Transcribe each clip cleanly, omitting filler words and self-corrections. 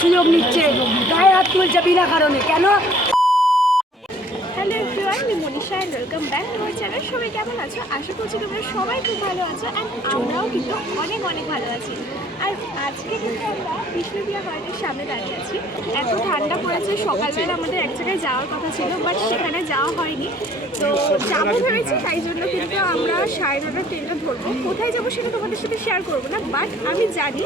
সুযোগ নিচ্ছে, গায়ে হাত তুলছে বিনা কারণে। কেন? হ্যালো এভরিওয়ান, আমি Manisha and welcome back to my channel. সবাই কেমন আছো? আশা করছি তোমরা সবাই খুব ভালো আছো অ্যান্ড আমরাও কিন্তু অনেক অনেক ভালো আছি। আর আজকে কিন্তু আমরা বিষ্ণুপ্রিয়া গার্ডেনের সামনে দাঁড়িয়ে আছি। এত ঠান্ডা পড়েছে, সকালবেলা আমাদের এক জায়গায় যাওয়ার কথা ছিল, বাট সেখানে যাওয়া হয়নি। তো যাবো ভেবেছি, তাই জন্য কিন্তু আমরা 9:30 ট্রেনটা ধরবো। কোথায় যাবো সেটা তোমাদের সাথে শেয়ার করবো না, বাট আমি জানি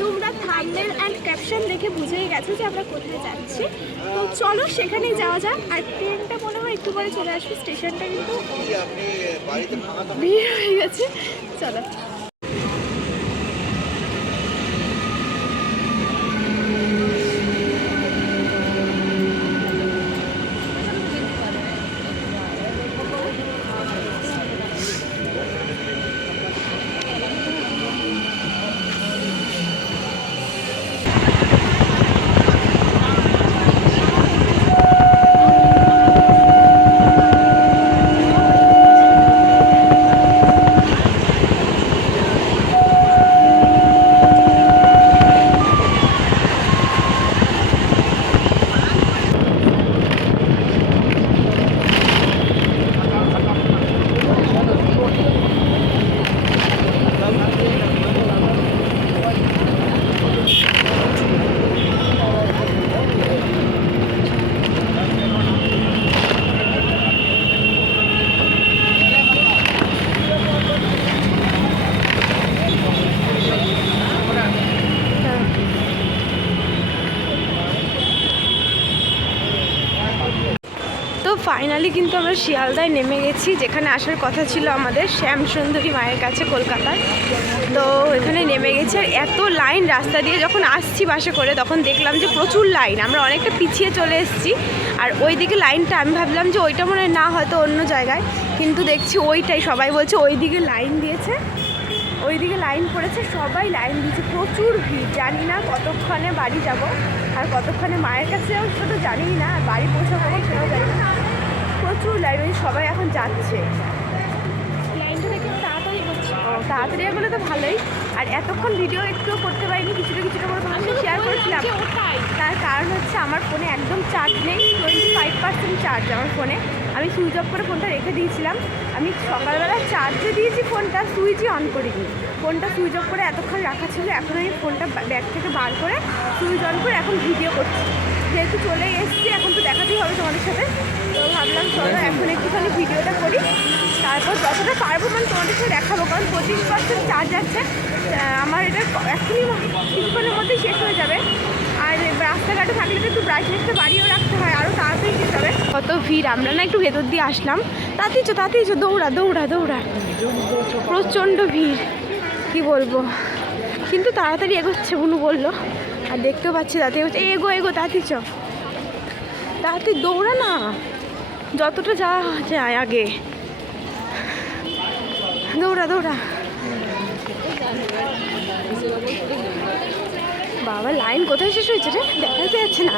তোমরা থাম্বনেল অ্যান্ড ক্যাপশন দেখে বুঝেই গেছো যে আমরা কোথায় যাচ্ছি। তো চলো সেখানেই যাওয়া যাক। আর ট্রেনটা মনে হয় একটু পরে চলে আসবে, স্টেশনটা কিন্তু ভিড় হয়ে গেছে। চলো। তো ফাইনালি কিন্তু আমরা শিয়ালদায় নেমে গেছি, যেখানে আসার কথা ছিল আমাদের শ্যামসুন্দরী মায়ের কাছে কলকাতায়। তো এখানে নেমে গেছি। আর এত লাইন রাস্তা দিয়ে যখন আসছি বাসে করে, তখন দেখলাম যে প্রচুর লাইন। আমরা অনেকটা পিছিয়ে চলে এসেছি। আর ওই দিকে লাইনটা আমি ভাবলাম যে ওইটা মনে হয় না, হয়তো অন্য জায়গায়, কিন্তু দেখছি ওইটাই। সবাই বলছে ওই দিকে লাইন দিয়েছে, ওই দিকে লাইন পড়েছে, সবাই লাইন দিয়েছে। প্রচুর ভিড়। জানি না কতক্ষণে বাড়ি যাব আর কতক্ষণে মায়ের কাছে যাবো সেটা তো জানিই না, আর বাড়ি পৌঁছাবো সেটাও জানি না। প্রচুর লাইন, ওই সবাই এখন যাচ্ছে। লাইনটা দেখে তাড়াতাড়ি হচ্ছে, তাড়াতাড়ি বলে তো ভালোই। আর এতক্ষণ ভিডিও একটুও করতে পারিনি, কিছুটা কিছুটা করে তোমার সাথে শেয়ার করেছিলাম। তার কারণ হচ্ছে আমার ফোনে একদম চার্জ নেই, 25% চার্জ আমার ফোনে। আমি সুইচ অফ করে ফোনটা রেখে দিয়েছিলাম। আমি সকালবেলা চার্জে দিয়েছি ফোনটা, সুইচই অন করিনি। ফোনটা সুইচ অফ করে এতক্ষণ রাখা ছিল। এখন আমি ফোনটা ব্যাগ থেকে বার করে সুইচ অন করে এখন ভিডিও করছি। যেহেতু চলে এসেছি, এখন তো দেখাতেই হবে তোমাদের সাথে। তো ভাবলাম চলো এখন একটুখানি ভিডিওটা করি, তারপর যতটা পারবো মানে তোমাদের সাথে দেখাবো। কারণ 25% চার্জ আছে আমার, এটা এখনই কিছুক্ষণের মধ্যেই শেষ হয়ে যাবে। আর রাস্তাঘাটে থাকলে তো একটু ব্রাইটনেসটা বাড়িয়েও রাখতে হয়, আরও তাড়াতাড়ি শেষ হবে। কত ভিড়! আমরা না একটু ভেতর দিয়ে আসলাম, তাতেই দৌড়া দৌড়া দৌড়া, প্রচণ্ড ভিড়, কি বলবো। কিন্তু তাড়াতাড়ি এগোচ্ছে বুনু বললো, আর দেখতেও পাচ্ছি তাতে হচ্ছে। এগো তাড়াতাড়ি দৌড়া না, যতটা যাওয়া যায় আগে। দৌড়া বাবা, লাইন কোথায় শেষ হয়েছে রে? দেখাতে যাচ্ছে না।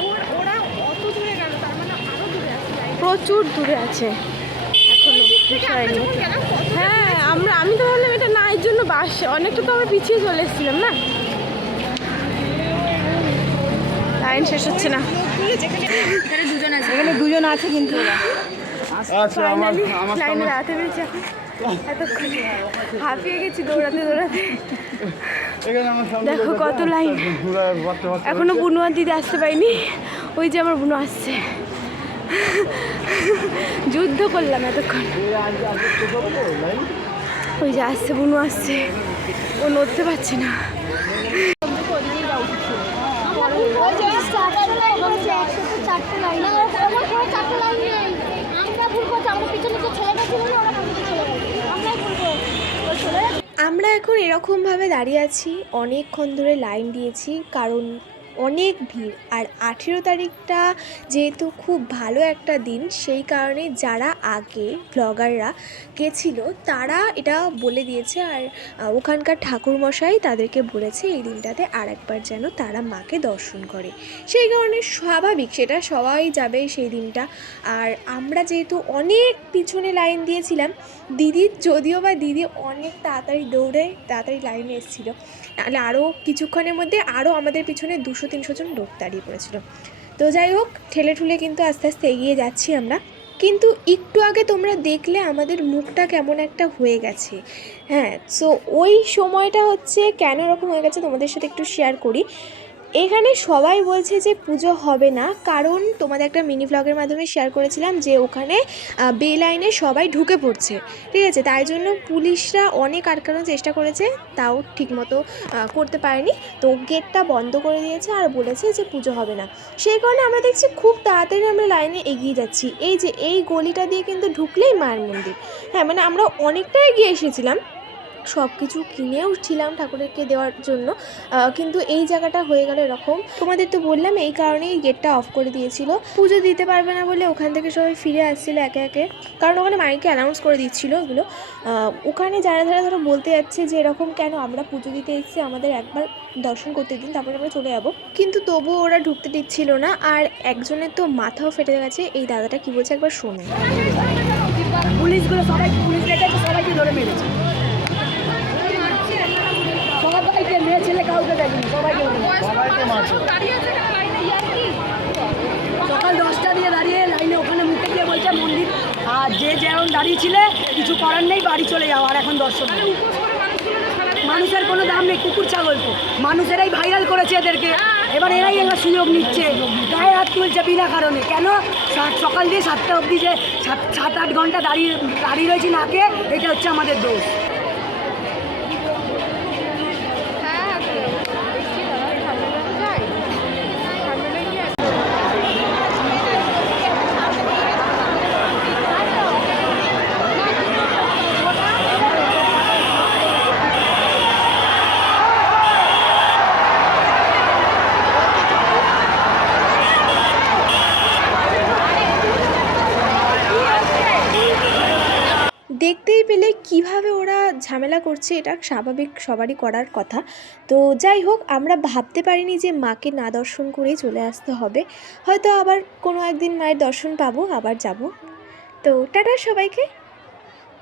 প্রচুর দূরে আছে এখনো, হয়নি। হ্যাঁ, আমি তো ভাবলাম এটা না, এর জন্য বাস অনেকটা তো আমরা পিছিয়ে চলে এসেছিলাম না। লাইন শেষ হচ্ছে না। এখানে দুজন আছে কিন্তু লাইনে দাঁড়াতে পেরেছি এখন। এতক্ষণে হাঁপিয়ে গেছি দৌড়াতে। দেখো কত লাইন। এখনো বুনু আর দিদি আসতে পারিনি। ওই যে আমার বুনু আসছে, যুদ্ধ করলাম এতক্ষণ। ওই যে আসছে, বুনু আসছে, ও নড়তে পারছে না। আমরা এখন এরকমভাবে দাঁড়িয়ে আছি, অনেকক্ষণ ধরে লাইন দিয়েছি, কারণ অনেক ভিড়। আর 18 তারিখটা যেহেতু খুব ভালো একটা দিন, সেই কারণে যারা আগে ব্লগাররা গেছিলো তারা এটা বলে দিয়েছে। আর ওখানকার ঠাকুরমশাই তাদেরকে বলেছে এই দিনটাতে আরেকবার যেন তারা মাকে দর্শন করে। সেই কারণে স্বাভাবিক, সেটা সবাই যাবে সেই দিনটা। আর আমরা যেহেতু অনেক পিছনে লাইন দিয়েছিলাম, দিদি অনেক তাড়াতাড়ি দৌড়ে তাড়াতাড়ি লাইনে এসেছিলো, নাহলে আরও কিছুক্ষণের মধ্যে আরও আমাদের পিছনে 200-300 জন লোক দাঁড়িয়ে পড়েছিল। তো যাই হোক, ঠেলে ঠুলে কিন্তু আস্তে আস্তে এগিয়ে যাচ্ছি আমরা। কিন্তু একটু আগে তোমরা দেখলে আমাদের মুখটা কেমন একটা হয়ে গেছে। হ্যাঁ, সো ওই সময়টা হচ্ছে কেন এরকম হয়ে গেছে তোমাদের সাথে একটু শেয়ার করি। এখানে সবাই বলছে যে পুজো হবে না, কারণ তোমাদের একটা মিনি ভ্লগের মাধ্যমে শেয়ার করেছিলাম যে ওখানে বে লাইনে সবাই ঢুকে পড়ছে, ঠিক আছে? তাই জন্য পুলিশরা অনেক আটকানোর চেষ্টা করেছে, তাও ঠিকমতো করতে পারেনি। তো গেটটা বন্ধ করে দিয়েছে আর বলেছে যে পুজো হবে না। সেই কারণে আমরা দেখছি খুব তাড়াতাড়ি আমরা লাইনে এগিয়ে যাচ্ছি। এই যে এই গলিটা দিয়ে কিন্তু ঢুকলেই মায়ের মন্দির। হ্যাঁ, মানে আমরা অনেকটা এগিয়ে এসেছিলাম, সব কিছু কিনেও ছিলাম ঠাকুরকে দেওয়ার জন্য, কিন্তু এই জায়গাটা হয়ে গেল এরকম। তোমাদের তো বললাম এই কারণেই গেটটা অফ করে দিয়েছিল, পুজো দিতে পারবে না বলে ওখান থেকে সবাই ফিরে আসছিলো একে একে, কারণ ওখানে মাইকে অ্যানাউন্স করে দিচ্ছিলো ওগুলো। ওখানে যারা যারা ধরো বলতে যাচ্ছে যে এরকম কেন, আমরা পুজো দিতে এসেছি, আমাদের একবার দর্শন করতে দিন, তারপরে আমরা চলে যাবো, কিন্তু তবুও ওরা ঢুকতে দিচ্ছিল না। আর একজনের তো মাথাও ফেটে গেছে। এই দাদাটা কি বলছে একবার শোনো। পুলিশগুলো পুলিশ সবাইকে ধরে মেরেছে, সবাইকে, মেয়ে ছেলে কাউকে দেখেনি, সবাইকে সকাল 10টা দিয়ে দাঁড়িয়ে লাইনে ওখানে মুখে গিয়ে বলছে মন্দির, আর যে যেমন দাঁড়িয়েছিলে কিছু করার নেই, বাড়ি চলে যাও, আর এখন দর্শন নেই। মানুষের কোনো দাম নেই, কুকুর ছাগল তো মানুষেরাই ভাইরাল করেছে এদেরকে, এবার এরাই এবার সুযোগ নিচ্ছে, গায়ে হাত তুলছে বিনা কারণে। কেন সকাল দিয়ে 7টা অবধি যে 7-8 ঘন্টা দাঁড়িয়ে রয়েছি নাকে, এটা হচ্ছে আমাদের দোষ। দেখতেই পেলে কিভাবে ওরা ঝামেলা করছে, এটা স্বাভাবিক, সবারই করার কথা। তো যাই হোক, আমরা ভাবতে পারিনি যে মাকে না দর্শন করেই চলে আসতে হবে। হয়তো আবার কোনো একদিন মায়ের দর্শন পাবো, আবার যাব। তো টাটা সবাইকে।